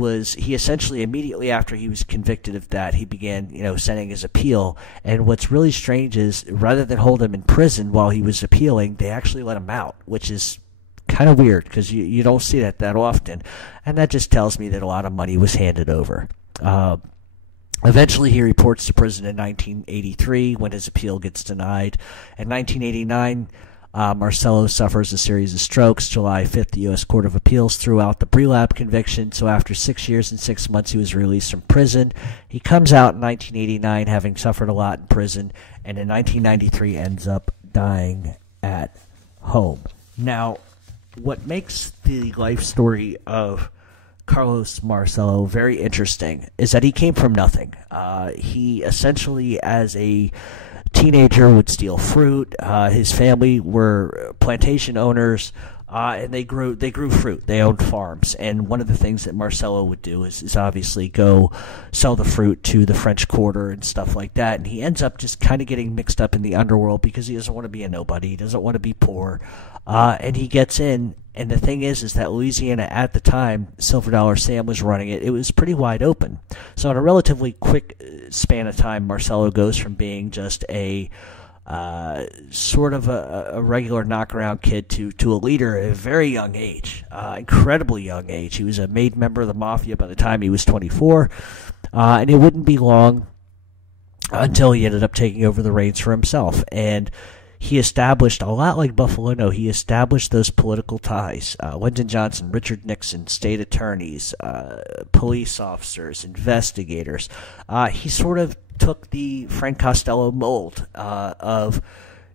essentially immediately after he was convicted of that, he began, sending his appeal. And what's really strange is rather than hold him in prison while he was appealing, they actually let him out, which is kind of weird because you don't see that often. And that just tells me that a lot of money was handed over. Eventually, he reports to prison in 1983 when his appeal gets denied. In 1989, Marcello suffers a series of strokes. July 5th, the U.S. Court of Appeals threw out the Bree Lab conviction, so after 6 years and 6 months, he was released from prison. He comes out in 1989, having suffered a lot in prison, and in 1993 ends up dying at home. Now, what makes the life story of Carlos Marcello very interesting is that he came from nothing. He essentially, as a teenager, would steal fruit. His family were plantation owners. And they grew fruit. They owned farms. And one of the things that Marcello would do is obviously go sell the fruit to the French Quarter and stuff like that. And he ends up just kind of getting mixed up in the underworld because he doesn't want to be a nobody. He doesn't want to be poor. And he gets in. And the thing is that Louisiana at the time, Silver Dollar Sam was running it. It was pretty wide open. So in a relatively quick span of time, Marcello goes from being just a sort of a regular knockaround kid to a leader at a very young age, incredibly young age. He was a made member of the Mafia by the time he was 24, and it wouldn't be long until he ended up taking over the reins for himself. And he established, a lot like Buffalino, he established those political ties. Lyndon Johnson, Richard Nixon, state attorneys, police officers, investigators. He sort of took the Frank Costello mold of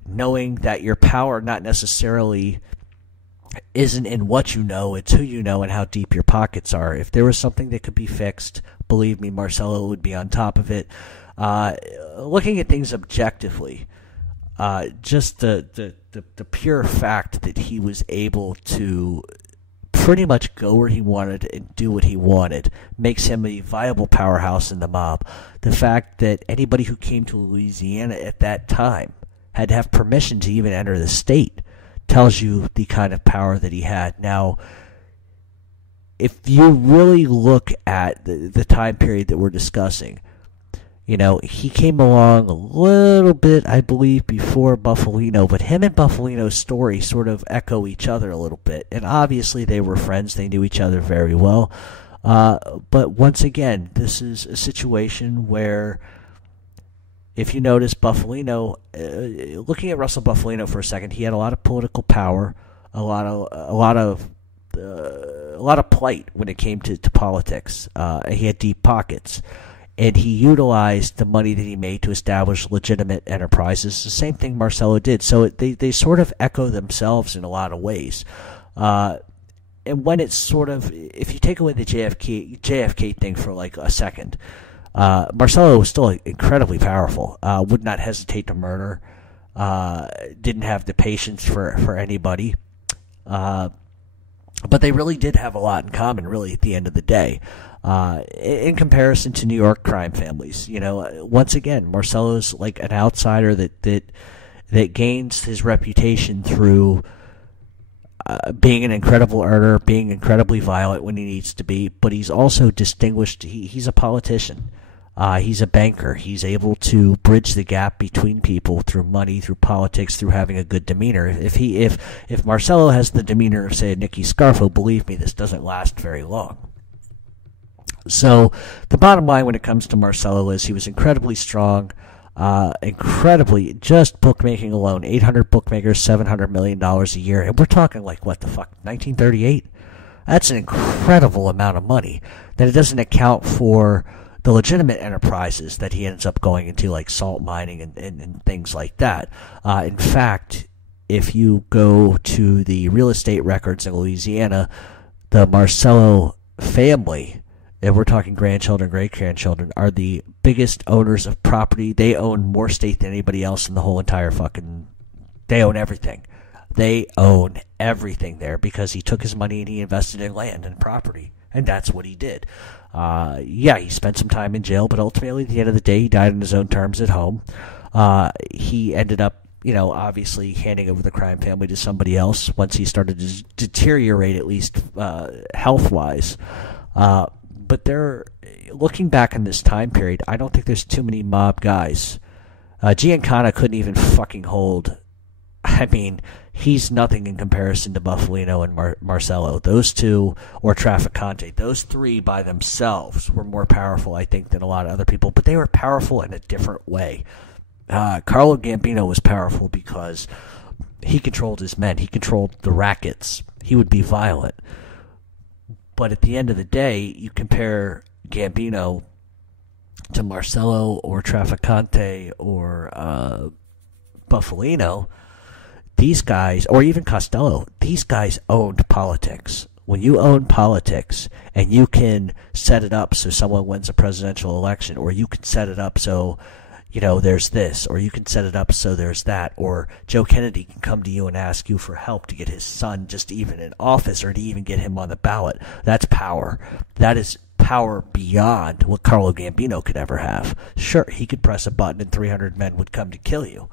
knowing that your power not necessarily isn't in what you know, it's who you know and how deep your pockets are. If there was something that could be fixed, believe me, Marcello would be on top of it. Looking at things objectively, just the pure fact that he was able to pretty much go where he wanted and do what he wanted makes him a viable powerhouse in the mob. The fact that anybody who came to Louisiana at that time had to have permission to even enter the state tells you the kind of power that he had. Now, if you really look at the time period that we're discussing, you know, he came along a little bit, I believe, before Buffalino, but him and Buffalino's story sort of echo each other a little bit. And obviously they were friends. They knew each other very well. But once again, this is a situation where, if you notice, Buffalino, looking at Russell Buffalino for a second, he had a lot of political power, a lot of plight when it came to politics. He had deep pockets. And he utilized the money that he made to establish legitimate enterprises. The same thing Marcello did. So they sort of echo themselves in a lot of ways. And when it's sort of, if you take away the JFK thing for like a second, Marcello was still incredibly powerful. Would not hesitate to murder. Didn't have the patience for anybody. But they really did have a lot in common, really, at the end of the day. In comparison to New York crime families, you know, once again, Marcello's like an outsider that gains his reputation through being an incredible earner, being incredibly violent when he needs to be, but he's also distinguished. He's a politician. He's a banker. He's able to bridge the gap between people through money, through politics, through having a good demeanor. If Marcello has the demeanor of, say, a Nicky Scarfo, believe me, this doesn't last very long. So the bottom line when it comes to Marcello is he was incredibly strong, incredibly, just bookmaking alone, 800 bookmakers, $700 million a year. And we're talking like, what the fuck, 1938? That's an incredible amount of money. Then it doesn't account for the legitimate enterprises that he ends up going into, like salt mining and things like that. In fact, if you go to the real estate records in Louisiana, the Marcello family, and we're talking grandchildren, great-grandchildren, are the biggest owners of property. They own more state than anybody else in the whole entire fucking... They own everything. They own everything there because he took his money and he invested in land and property. And that's what he did. Yeah, he spent some time in jail, but ultimately, at the end of the day, he died on his own terms at home. He ended up, you know, obviously handing over the crime family to somebody else once he started to deteriorate, at least health-wise. But looking back in this time period, I don't think there's too many mob guys. Giancana couldn't even fucking hold. I mean, he's nothing in comparison to Buffalino and Marcello. Those two, or Trafficante, those three by themselves were more powerful, I think, than a lot of other people. But they were powerful in a different way. Carlo Gambino was powerful because he controlled his men. He controlled the rackets. He would be violent. But at the end of the day, you compare Gambino to Marcello or Trafficante or Buffalino, these guys, or even Costello, these guys owned politics. When you own politics and you can set it up so someone wins a presidential election, or you can set it up so, there's this, or you can set it up so there's that, or Joe Kennedy can come to you and ask you for help to get his son just even in office or to even get him on the ballot. That's power. That is power beyond what Carlo Gambino could ever have. Sure, he could press a button and 300 men would come to kill you.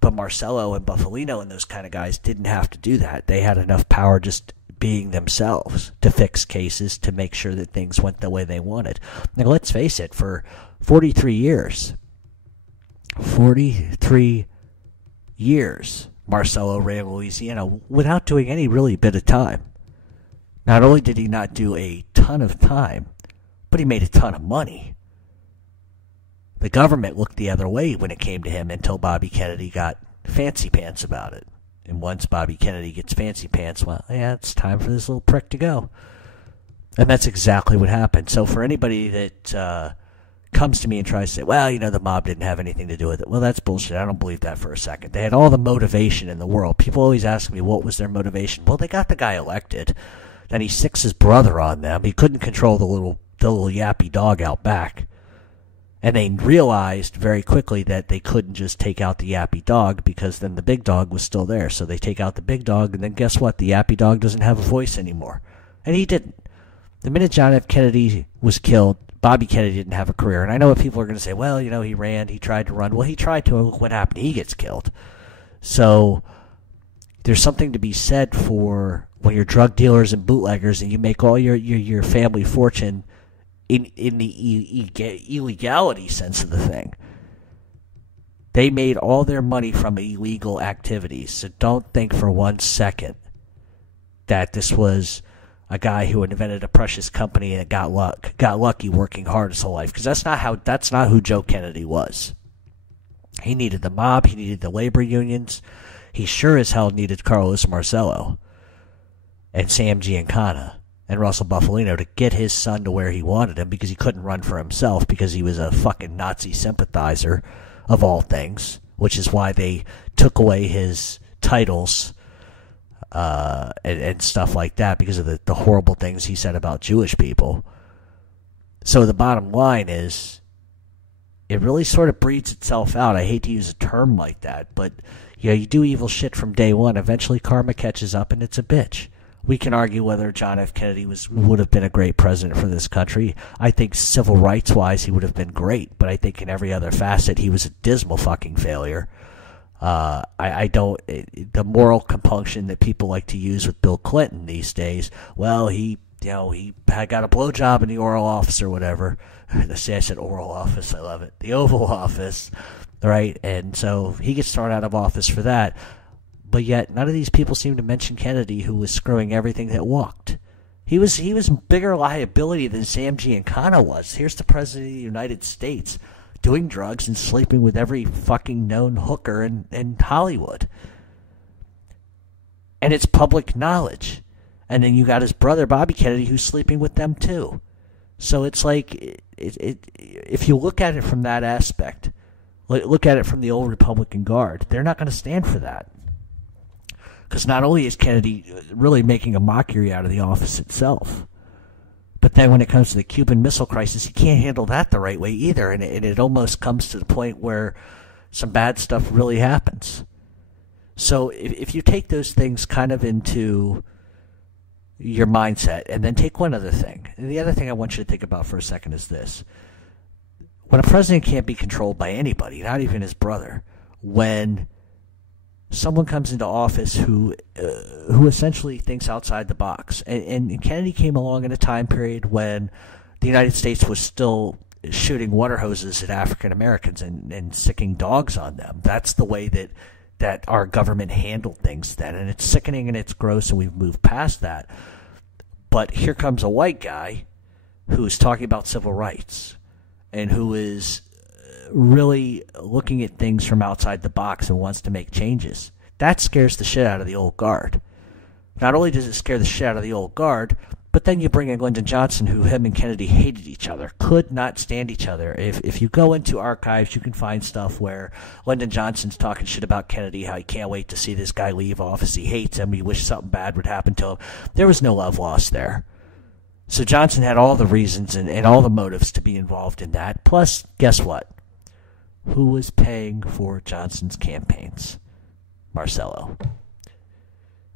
But Marcello and Bufalino and those kind of guys didn't have to do that. They had enough power just being themselves to fix cases, to make sure that things went the way they wanted. Now, let's face it, for 43 years, Marcello ran Louisiana without doing any really bit of time. Not only did he not do a ton of time, but he made a ton of money. The government looked the other way when it came to him until Bobby Kennedy got fancy pants about it. And once Bobby Kennedy gets fancy pants, well, yeah, it's time for this little prick to go. And that's exactly what happened. So for anybody that comes to me and tries to say, well, the mob didn't have anything to do with it. Well, that's bullshit. I don't believe that for a second. They had all the motivation in the world. People always ask me, what was their motivation? Well, they got the guy elected. Then he sicks his brother on them. He couldn't control the little yappy dog out back. And they realized very quickly that they couldn't just take out the yappy dog, because then the big dog was still there. So they take out the big dog, and then guess what? The yappy dog doesn't have a voice anymore. And he didn't. The minute John F. Kennedy was killed, Bobby Kennedy didn't have a career. And I know what people are going to say, well, he ran, he tried to run. Well, he tried to, and look what happened. He gets killed. So there's something to be said for when you're drug dealers and bootleggers and you make all your family fortune in the illegality sense of the thing. They made all their money from illegal activities. So don't think for 1 second that this was a guy who invented a precious company and got lucky working hard his whole life, because that's not who Joe Kennedy was. He needed the mob, he needed the labor unions, he sure as hell needed Carlos Marcello and Sam Giancana and Russell Bufalino to get his son to where he wanted him, because he couldn't run for himself because he was a fucking Nazi sympathizer of all things, which is why they took away his titles and stuff like that, because of the horrible things he said about Jewish people. So the bottom line is, it really sort of breeds itself out. I hate to use a term like that, but you do evil shit from day one. Eventually karma catches up and it's a bitch. We can argue whether John F. Kennedy would have been a great president for this country. I think civil rights-wise he would have been great, but I think in every other facet he was a dismal fucking failure. The moral compunction that people like to use with Bill Clinton these days, well, he had got a blowjob in the Oral Office or whatever. I said Oral Office, I love it. The Oval Office, right? And so he gets thrown out of office for that. But yet none of these people seem to mention Kennedy, who was screwing everything that walked. He was bigger liability than Sam Giancana was. Here's the President of the United States doing drugs and sleeping with every fucking known hooker in Hollywood. And it's public knowledge. And then you got his brother, Bobby Kennedy, who's sleeping with them too. So it's like, if you look at it from that aspect, look at it from the old Republican Guard, they're not going to stand for that. Because not only is Kennedy really making a mockery out of the office itself, but then when it comes to the Cuban Missile Crisis, he can't handle that the right way either. And it almost comes to the point where some bad stuff really happens. So if you take those things kind of into your mindset, and then take one other thing. And the other thing I want you to think about for a second is this. When a president can't be controlled by anybody, not even his brother, when someone comes into office who essentially thinks outside the box. And Kennedy came along in a time period when the United States was still shooting water hoses at African Americans and sicking dogs on them. That's the way that our government handled things then. And it's sickening and it's gross, and we've moved past that. But here comes a white guy who's talking about civil rights and who is really looking at things from outside the box and wants to make changes. That scares the shit out of the old guard. Not only does it scare the shit out of the old guard, but then you bring in Lyndon Johnson, who him and Kennedy hated each other, could not stand each other. If you go into archives, you can find stuff where Lyndon Johnson's talking shit about Kennedy, how he can't wait to see this guy leave office. He hates him. He wishes something bad would happen to him. There was no love lost there. So Johnson had all the reasons and all the motives to be involved in that. Plus, guess what? Who was paying for Johnson's campaigns? Marcello.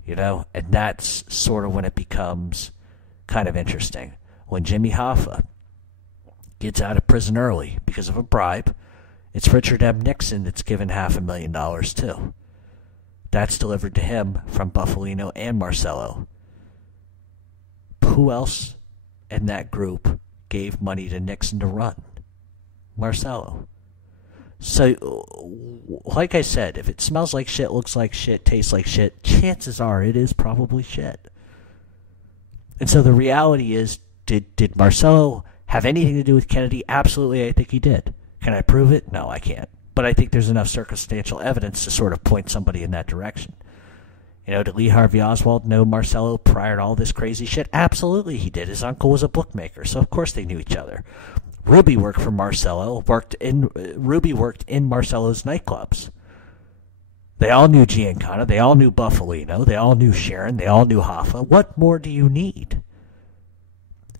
And that's sort of when it becomes kind of interesting. When Jimmy Hoffa gets out of prison early because of a bribe, it's Richard M. Nixon that's given $500,000 too. That's delivered to him from Buffalino and Marcello. Who else in that group gave money to Nixon to run? Marcello. So, like I said, if it smells like shit, looks like shit, tastes like shit, chances are it is probably shit. And so the reality is, did Marcello have anything to do with Kennedy? Absolutely, I think he did. Can I prove it? No, I can't. But I think there's enough circumstantial evidence to sort of point somebody in that direction. Did Lee Harvey Oswald know Marcello prior to all this crazy shit? Absolutely he did. His uncle was a bookmaker, so of course they knew each other. Ruby worked for Marcello, Ruby worked in Marcello's nightclubs. They all knew Giancana, they all knew Buffalino, they all knew Sharon, they all knew Hoffa. What more do you need?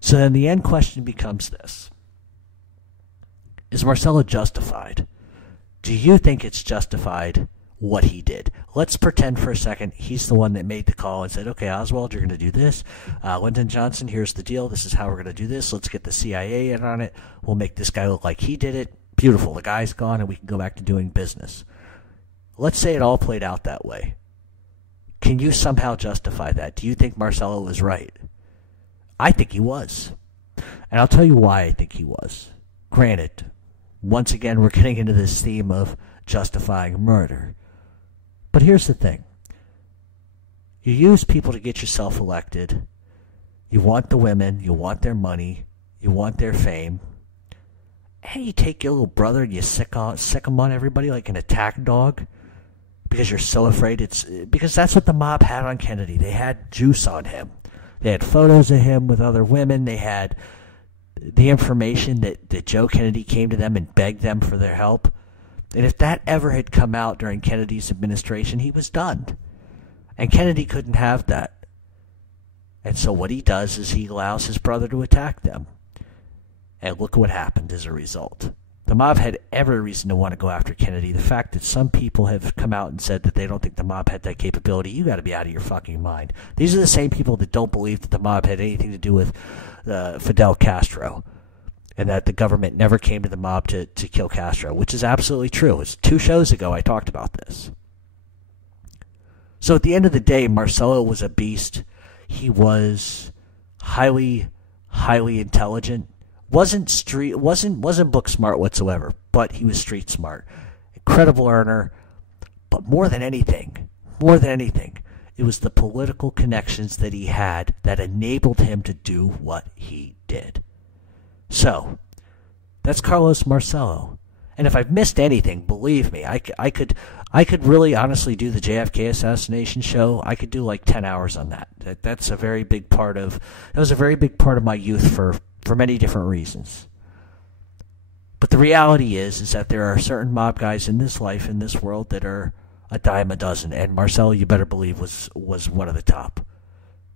So then the end question becomes this. Is Marcello justified? Do you think it's justified what he did? Let's pretend for a second he's the one that made the call and said, okay, Oswald, you're going to do this. Lyndon Johnson, here's the deal. This is how we're going to do this. Let's get the CIA in on it. We'll make this guy look like he did it. Beautiful. The guy's gone and we can go back to doing business. Let's say it all played out that way. Can you somehow justify that? Do you think Marcello was right? I think he was. And I'll tell you why I think he was. Granted, once again, we're getting into this theme of justifying murder. But here's the thing. You use people to get yourself elected. You want the women. You want their money. You want their fame. And you take your little brother and you sick him on everybody like an attack dog because you're so afraid because that's what the mob had on Kennedy. They had juice on him. They had photos of him with other women. They had the information that Joe Kennedy came to them and begged them for their help. And if that ever had come out during Kennedy's administration, he was done. And Kennedy couldn't have that. And so what he does is he allows his brother to attack them. And look what happened as a result. The mob had every reason to want to go after Kennedy. The fact that some people have come out and said that they don't think the mob had that capability, you got to be out of your fucking mind. These are the same people that don't believe that the mob had anything to do with Fidel Castro. And that the government never came to the mob to kill Castro, which is absolutely true. It's 2 shows ago I talked about this. So at the end of the day, Marcello was a beast. He was highly, highly intelligent. Wasn't book smart whatsoever, but he was street smart. Incredible earner. But more than anything, it was the political connections that he had that enabled him to do what he did. So, that's Carlos Marcello. And if I've missed anything, believe me, I could really honestly do the JFK assassination show. I could do like 10 hours on that. That was a very big part of my youth for many different reasons. But the reality is that there are certain mob guys in this life, in this world, that are a dime a dozen. And Marcello, you better believe, was one of the top.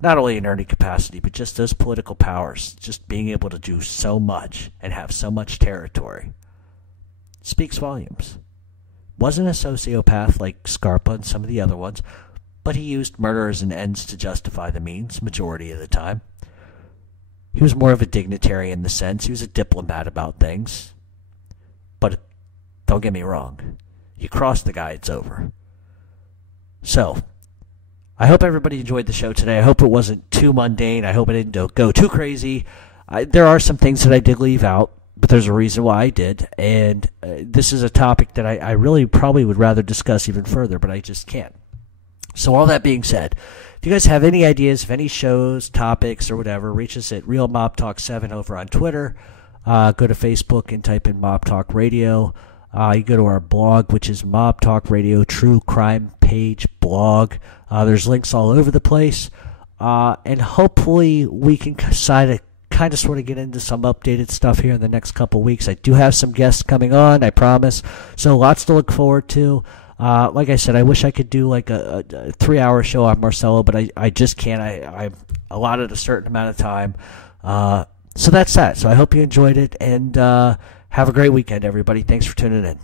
Not only in earning capacity, but just those political powers, just being able to do so much and have so much territory, speaks volumes. Wasn't a sociopath like Scarpa and some of the other ones, but he used murder as an ends to justify the means, majority of the time. He was more of a dignitary in the sense. He was a diplomat about things. But don't get me wrong. You cross the guy, it's over. So, I hope everybody enjoyed the show today. I hope it wasn't too mundane. I hope it didn't go too crazy. There are some things that I did leave out, but there's a reason why I did. And this is a topic that I really probably would rather discuss even further, but I just can't. So all that being said, if you guys have any ideas of any shows, topics, or whatever, reach us at Real Mob Talk 7 over on Twitter. Go to Facebook and type in Mob Talk Radio. You go to our blog, which is Mob Talk Radio True Crime Page blog. There's links all over the place. And hopefully we can kind of sort of get into some updated stuff here in the next couple weeks. I do have some guests coming on, I promise. So lots to look forward to. Like I said, I wish I could do like a 3-hour show on Marcello, but I just can't. I've allotted a certain amount of time. So that's that. So I hope you enjoyed it, and have a great weekend, everybody. Thanks for tuning in.